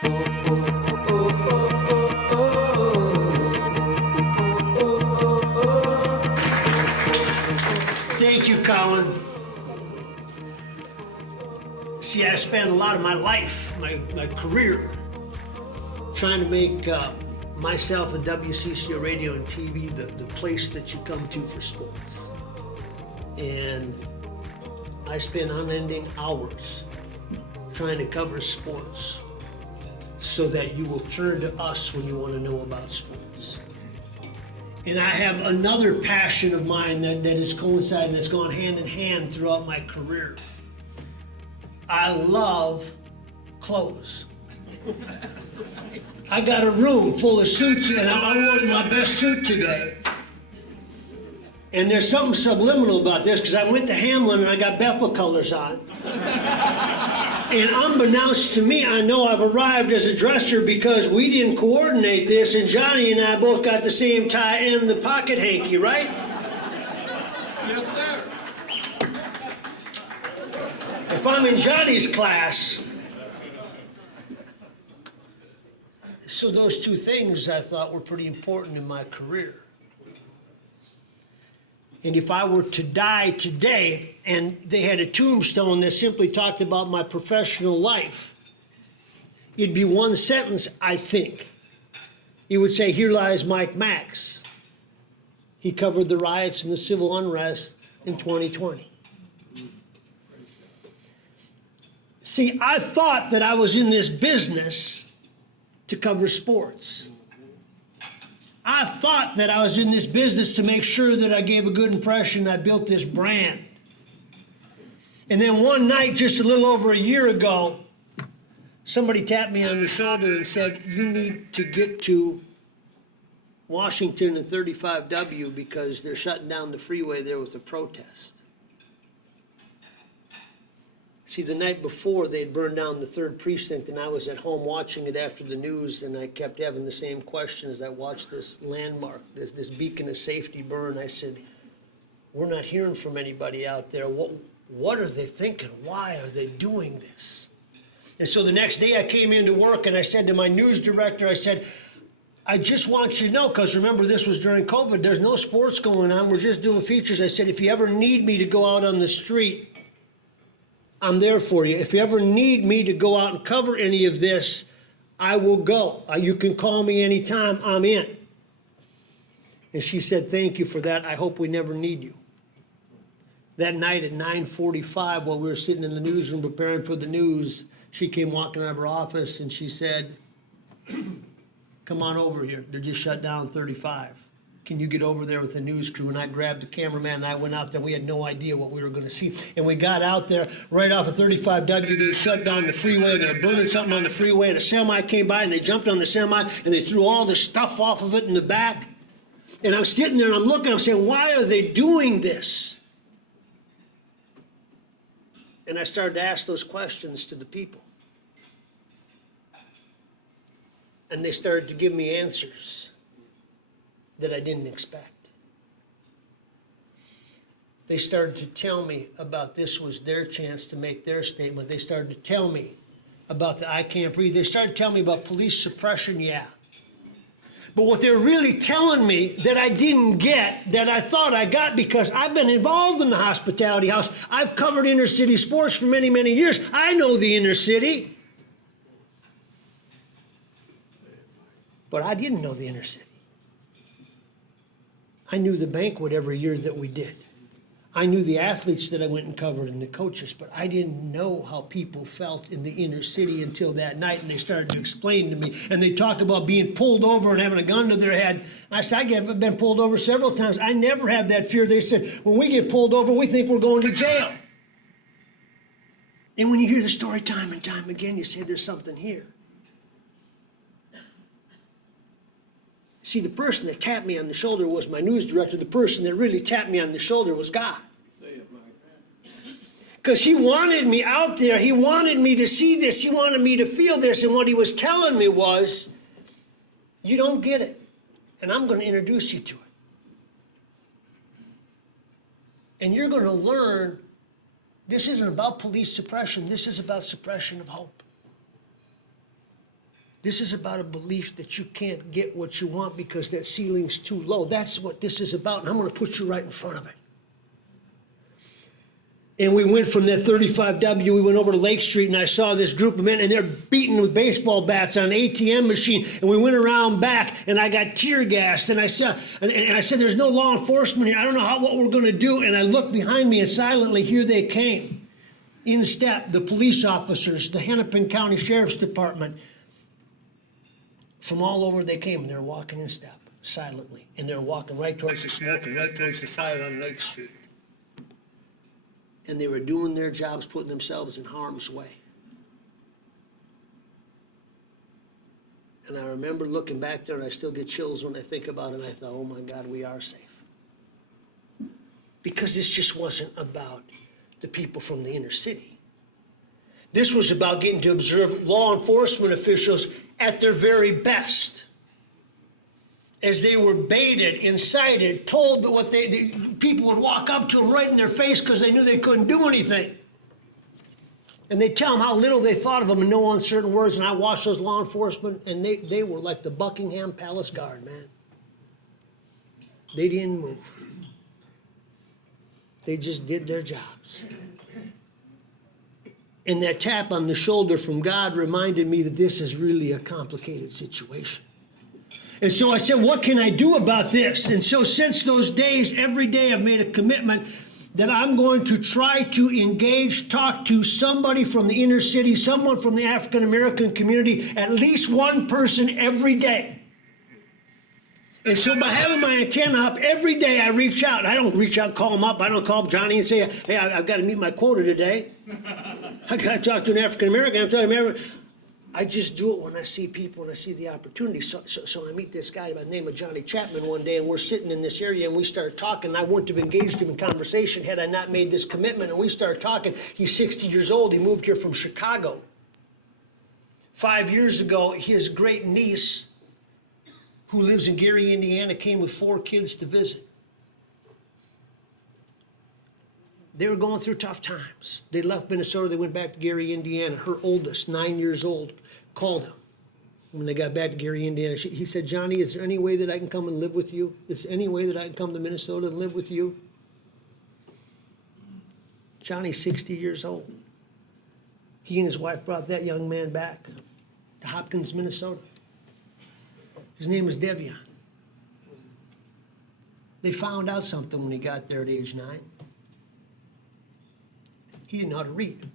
Thank you, Colin. See, I spent a lot of my life, my career, trying to make myself and WCCO Radio and TV the place that you come to for sports. And I spend unending hours trying to cover sports so that you will turn to us when you want to know about sports. And I have another passion of mine that has coincided, that's gone hand in hand throughout my career. I love clothes. I got a room full of suits, and I'm wearing my best suit today. And there's something subliminal about this, because I went to Hamlin and I got Bethel colors on. And unbeknownst to me, I know I've arrived as a dresser because we didn't coordinate this, and Johnny and I both got the same tie and the pocket hanky, right? Yes, sir. If I'm in Johnny's class. So those two things I thought were pretty important in my career. And if I were to die today and they had a tombstone that simply talked about my professional life, it'd be one sentence, I think. It would say, "Here lies Mike Max. He covered the riots and the civil unrest in 2020. See, I thought that I was in this business to cover sports. I thought that I was in this business to make sure that I gave a good impression, I built this brand. And then one night, just a little over a year ago, somebody tapped me on the shoulder and said, "You need to get to Washington and 35W because they're shutting down the freeway there with a protest." See, the night before, they'd burned down the 3rd precinct, and I was at home watching it after the news, and I kept having the same question as I watched this landmark, this beacon of safety burn. I said, "We're not hearing from anybody out there. What are they thinking? Why are they doing this?" And so the next day I came into work, and I said to my news director, I said, "I just want you to know," because remember, this was during COVID, there's no sports going on, we're just doing features. I said, "If you ever need me to go out on the street, I'm there for you. If you ever need me to go out and cover any of this, I will go. You can call me anytime, I'm in." And she said, "Thank you for that. I hope we never need you." That night at 9:45, while we were sitting in the newsroom preparing for the news, she came walking out of her office and she said, "Come on over here. They're just shut down 35. Can you get over there with the news crew?" And I grabbed the cameraman and I went out there. We had no idea what we were going to see. And we got out there right off of 35W. They shut down the freeway. They were burning something on the freeway. And a semi came by and they jumped on the semi and they threw all the stuff off of it in the back. And I'm sitting there and I'm looking, I'm saying, why are they doing this? And I started to ask those questions to the people. And they started to give me answers that I didn't expect. They started to tell me about this was their chance to make their statement. They started to tell me about the I Can't Breathe. They started to tell me about police suppression, yeah. But what they're really telling me that I didn't get, that I thought I got because I've been involved in the hospitality house. I've covered inner city sports for many, many years. I know the inner city. But I didn't know the inner city. I knew the banquet every year that we did. I knew the athletes that I went and covered and the coaches, but I didn't know how people felt in the inner city until that night, and they started to explain to me. And they talk about being pulled over and having a gun to their head. I said, I've been pulled over several times. I never have that fear. They said, when we get pulled over, we think we're going to jail. And when you hear the story time and time again, you say there's something here. See, the person that tapped me on the shoulder was my news director. The person that really tapped me on the shoulder was God. Because he wanted me out there. He wanted me to see this. He wanted me to feel this. And what he was telling me was, you don't get it. And I'm going to introduce you to it. And you're going to learn this isn't about police suppression. This is about suppression of hope. This is about a belief that you can't get what you want because that ceiling's too low. That's what this is about, and I'm going to put you right in front of it. And we went from that 35W, we went over to Lake Street, and I saw this group of men, and they're beating with baseball bats on an ATM machine. And we went around back, and I got tear gassed, and I said, there's no law enforcement here. I don't know what we're going to do. And I looked behind me, and silently, here they came. In step, the police officers, the Hennepin County Sheriff's Department. From all over they came, and they're walking in step, silently. And they're walking right towards the smoke and right towards the fire on Lake Street. And they were doing their jobs, putting themselves in harm's way. And I remember looking back there, and I still get chills when I think about it, and I thought, oh my God, we are safe. Because this just wasn't about the people from the inner city. This was about getting to observe law enforcement officials at their very best. As they were baited, incited, told that what the people would walk up to them right in their face because they knew they couldn't do anything. And they'd tell them how little they thought of them in no uncertain words. And I watched those law enforcement, and they were like the Buckingham Palace Guard, man. They didn't move. They just did their jobs. And that tap on the shoulder from God reminded me that this is really a complicated situation. And so I said, what can I do about this? And so since those days, every day I've made a commitment that I'm going to try to engage, talk to somebody from the inner city, someone from the African American community, at least one person every day. And so by having my antenna up, every day I reach out. I don't reach out, call them up. I don't call up Johnny and say, hey, I've got to meet my quota today. I got to talk to an African American. I'm telling him, I just do it when I see people and I see the opportunity. So I meet this guy by the name of Johnny Chapman one day, and we're sitting in this area, and we start talking. I wouldn't have engaged him in conversation had I not made this commitment, and we start talking. He's 60 years old. He moved here from Chicago. 5 years ago, his great niece, who lives in Gary, Indiana, came with 4 kids to visit. They were going through tough times. They left Minnesota, they went back to Gary, Indiana. Her oldest, 9 years old, called him. When they got back to Gary, Indiana, he said, Johnny, is there any way that I can come and live with you? Is there any way that I can come to Minnesota and live with you? Johnny's 60 years old. He and his wife brought that young man back to Hopkins, Minnesota. His name was Devion. They found out something when he got there at age 9. He didn't know how to read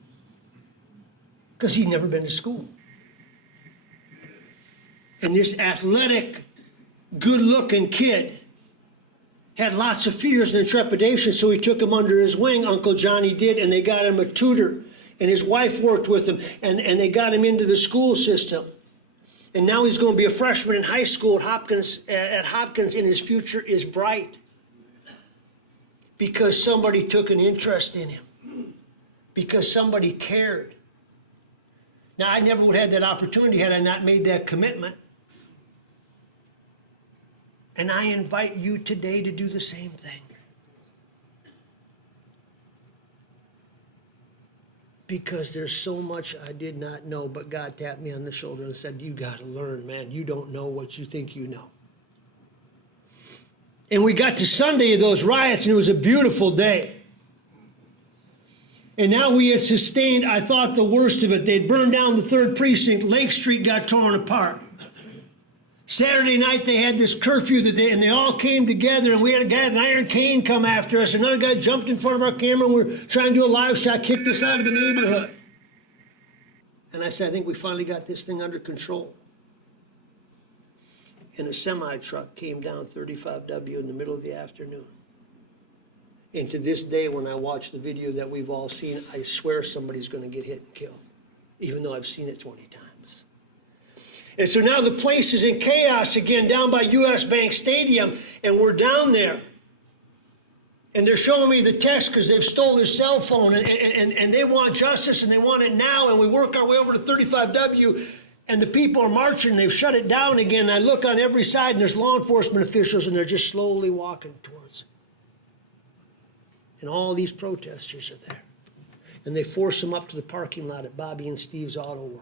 because he'd never been to school. And this athletic, good-looking kid had lots of fears and trepidation, so he took him under his wing, Uncle Johnny did, and they got him a tutor. And his wife worked with him, and they got him into the school system. And now he's going to be a freshman in high school at Hopkins, and his future is bright because somebody took an interest in him. Because somebody cared. Now, I never would have had that opportunity had I not made that commitment. And I invite you today to do the same thing. Because there's so much I did not know, but God tapped me on the shoulder and said, you got to learn, man. You don't know what you think you know. And we got to Sunday of those riots, and it was a beautiful day. And now we had sustained, I thought, the worst of it. They'd burned down the 3rd precinct. Lake Street got torn apart. Saturday night, they had this curfew and they all came together, and we had a guy with an iron cane come after us. Another guy jumped in front of our camera, and we were trying to do a live shot, kicked us out of the neighborhood. And I said, I think we finally got this thing under control. And a semi-truck came down 35W in the middle of the afternoon. And to this day, when I watch the video that we've all seen, I swear somebody's going to get hit and killed, even though I've seen it 20 times. And so now the place is in chaos again down by US Bank Stadium, and we're down there. And they're showing me the text because they've stole his cell phone, and they want justice, and they want it now, and we work our way over to 35W, and the people are marching, they've shut it down again. And I look on every side, and there's law enforcement officials, and they're just slowly walking towards it. And all these protesters are there. And they force them up to the parking lot at Bobby and Steve's Auto World.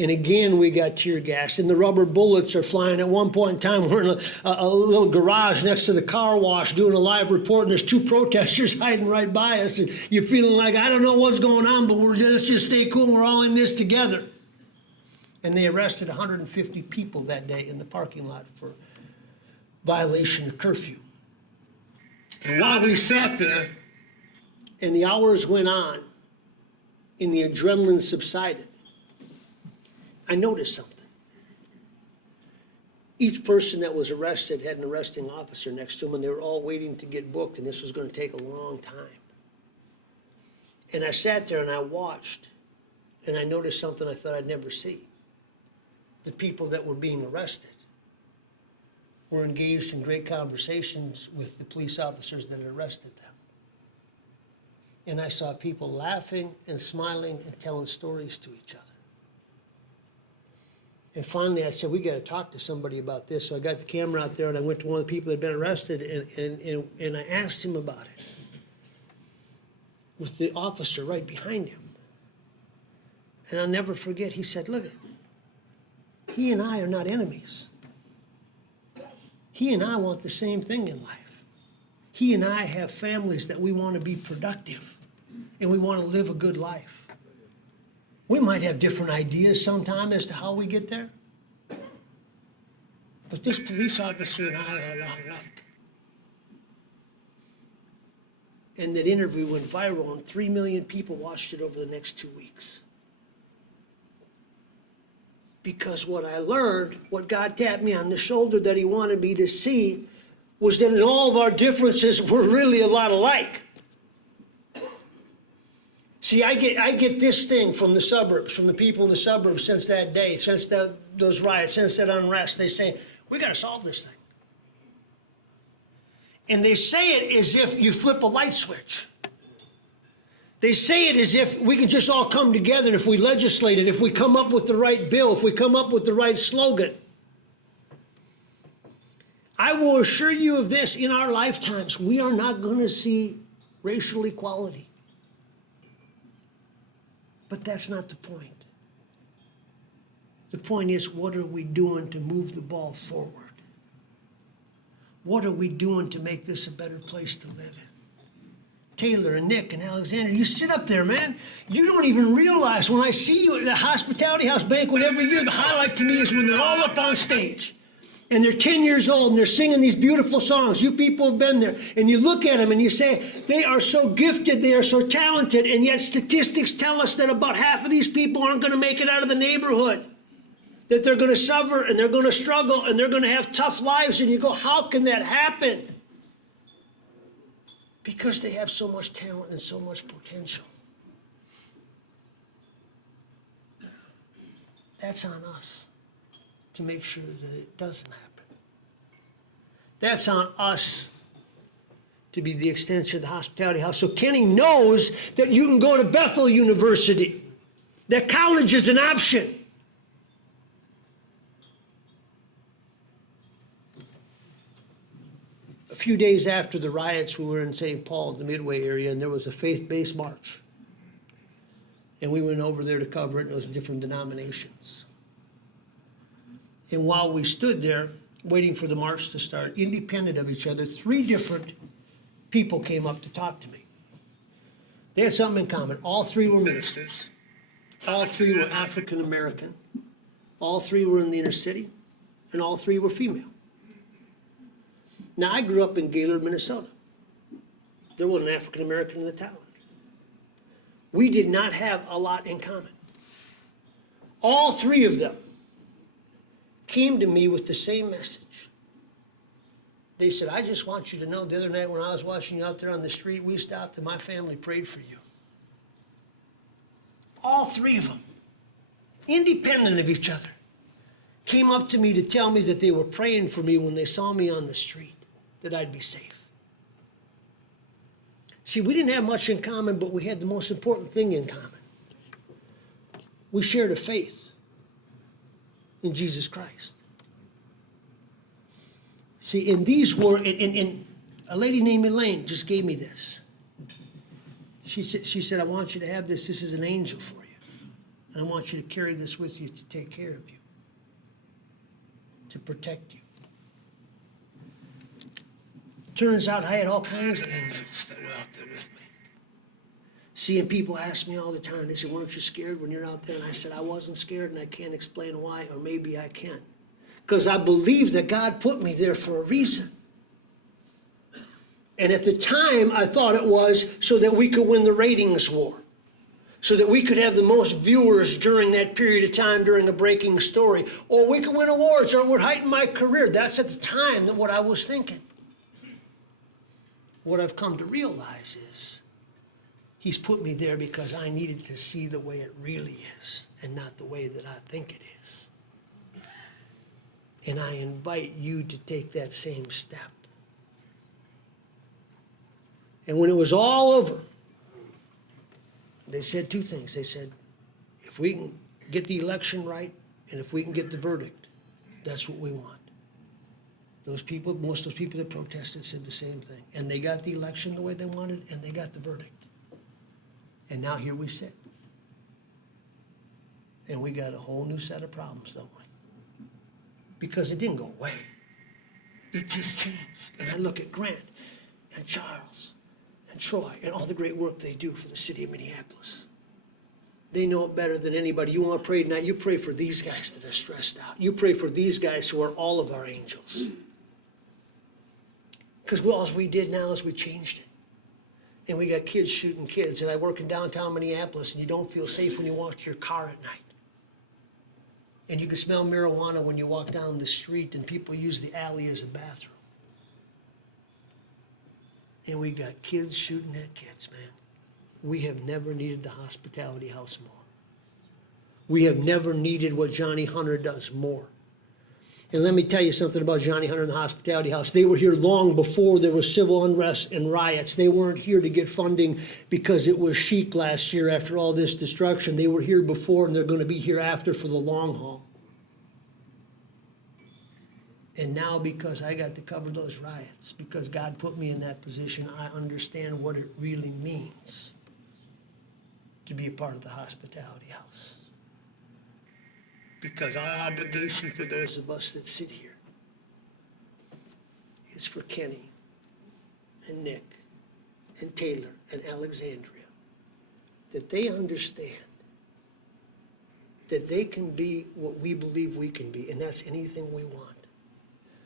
And again, we got tear gas, and the rubber bullets are flying. At one point in time, we're in a little garage next to the car wash doing a live report, and there's two protesters hiding right by us. And you're feeling like, I don't know what's going on, but let's just stay cool. We're all in this together. And they arrested 150 people that day in the parking lot for violation of curfew. And while we sat there, and the hours went on, and the adrenaline subsided, I noticed something. Each person that was arrested had an arresting officer next to them, and they were all waiting to get booked, and this was going to take a long time. And I sat there and I watched, and I noticed something I thought I'd never see. The people that were being arrested were engaged in great conversations with the police officers that had arrested them. And I saw people laughing and smiling and telling stories to each other. And finally, I said, we got to talk to somebody about this. So I got the camera out there, and I went to one of the people that had been arrested, and I asked him about it, with the officer right behind him. And I'll never forget, he said, look, he and I are not enemies. He and I want the same thing in life. He and I have families that we want to be productive, and we want to live a good life. We might have different ideas sometime as to how we get there. But this police officer and I are a lot alike. And that interview went viral, and 3 million people watched it over the next 2 weeks. Because what I learned, what God tapped me on the shoulder that he wanted me to see, was that in all of our differences, we're really a lot alike. See, I get this thing from the suburbs, from the people in the suburbs since that day, since those riots, since that unrest. They say, we got to solve this thing. And they say it as if you flip a light switch. They say it as if we can just all come together if we legislate it, if we come up with the right bill, if we come up with the right slogan. I will assure you of this, in our lifetimes, we are not going to see racial equality. But that's not the point. The point is, what are we doing to move the ball forward? What are we doing to make this a better place to live in? Taylor and Nick and Alexander, you sit up there, man. You don't even realize, when I see you at the Hospitality House banquet every year, the highlight to me is when they're all up on stage. And they're 10 years old, and they're singing these beautiful songs. You people have been there. And you look at them, and you say, they are so gifted, they are so talented, and yet statistics tell us that about half of these people aren't going to make it out of the neighborhood. That they're going to suffer, and they're going to struggle, and they're going to have tough lives. And you go, how can that happen? Because they have so much talent and so much potential. That's on us to make sure that it doesn't happen. That's on us to be the extension of the Hospitality House. So Kenny knows that you can go to Bethel University, that college is an option. A few days after the riots, we were in St. Paul, the Midway area, and there was a faith-based march. And we went over there to cover it, and it was different denominations. And while we stood there waiting for the march to start, independent of each other, 3 different people came up to talk to me. They had something in common. All 3 were ministers. All 3 were African American. All 3 were in the inner city. And all 3 were female. Now, I grew up in Gaylord, Minnesota. There was an African American in the town. We did not have a lot in common. All 3 of them came to me with the same message. They said, I just want you to know, the other night when I was watching you out there on the street, we stopped and my family prayed for you. All 3 of them, independent of each other, came up to me to tell me that they were praying for me when they saw me on the street, that I'd be safe. See, we didn't have much in common, but we had the most important thing in common. We shared a faith in Jesus Christ. See, and these were, and a lady named Elaine just gave me this. She said, I want you to have this. This is an angel for you. And I want you to carry this with you to take care of you, to protect you. Turns out I had all kinds of angels that were out there with me. Seeing people ask me all the time, they said, weren't you scared when you're out there? And I said, I wasn't scared, and I can't explain why, or maybe I can. Because I believe that God put me there for a reason. And at the time, I thought it was so that we could win the ratings war, so that we could have the most viewers during that period of time during a breaking story, or we could win awards, or it would heighten my career. That's at the time what I was thinking. What I've come to realize is He's put me there because I needed to see the way it really is and not the way that I think it is. And I invite you to take that same step. And when it was all over, they said two things. They said, if we can get the election right and if we can get the verdict, that's what we want. Those people, most of those people that protested said the same thing. And they got the election the way they wanted, and they got the verdict. And now here we sit. And we got a whole new set of problems, don't we? Because it didn't go away. It just changed. And I look at Grant and Charles and Troy and all the great work they do for the city of Minneapolis. They know it better than anybody. You want to pray tonight, you pray for these guys that are stressed out. You pray for these guys who are all of our angels. Because all we did now is we changed it. And we got kids shooting kids. And I work in downtown Minneapolis, and you don't feel safe when you walk to your car at night. And you can smell marijuana when you walk down the street, and people use the alley as a bathroom. And we got kids shooting at kids, man. We have never needed the hospitality house more. We have never needed what Johnny Hunter does more. And let me tell you something about Johnny Hunter and the hospitality house. They were here long before there was civil unrest and riots. They weren't here to get funding because it was chic last year after all this destruction. They were here before, and they're going to be here after for the long haul. And now, because I got to cover those riots, because God put me in that position, I understand what it really means to be a part of the hospitality house. Because our obligation for those of us that sit here is for Kenny and Nick and Taylor and Alexandria, that they understand that they can be what we believe we can be, and that's anything we want.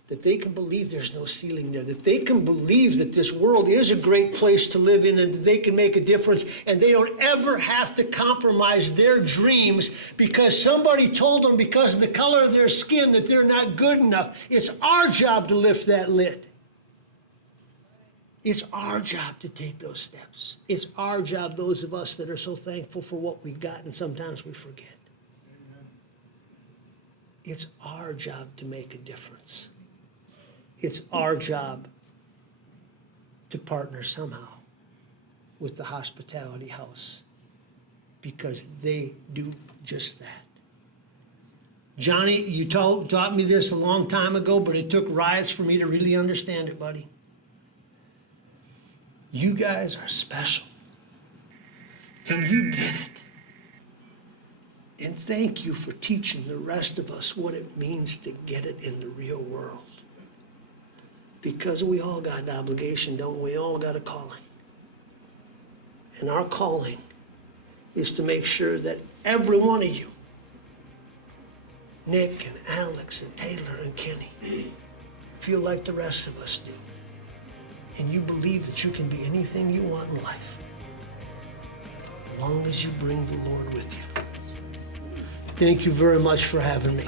That they can believe there's no ceiling there, that they can believe that this world is a great place to live in and that they can make a difference, and they don't ever have to compromise their dreams because somebody told them because of the color of their skin that they're not good enough. It's our job to lift that lid. It's our job to take those steps. It's our job, those of us that are so thankful for what we've got, and sometimes we forget. Amen. It's our job to make a difference. It's our job to partner somehow with the hospitality house because they do just that. Johnny, you taught me this a long time ago, but it took riots for me to really understand it, buddy. You guys are special. And you get it. And thank you for teaching the rest of us what it means to get it in the real world. Because we all got an obligation, don't we? We all got a calling. And our calling is to make sure that every one of you, Nick and Alex and Taylor and Kenny, feel like the rest of us do. And you believe that you can be anything you want in life, as long as you bring the Lord with you. Thank you very much for having me.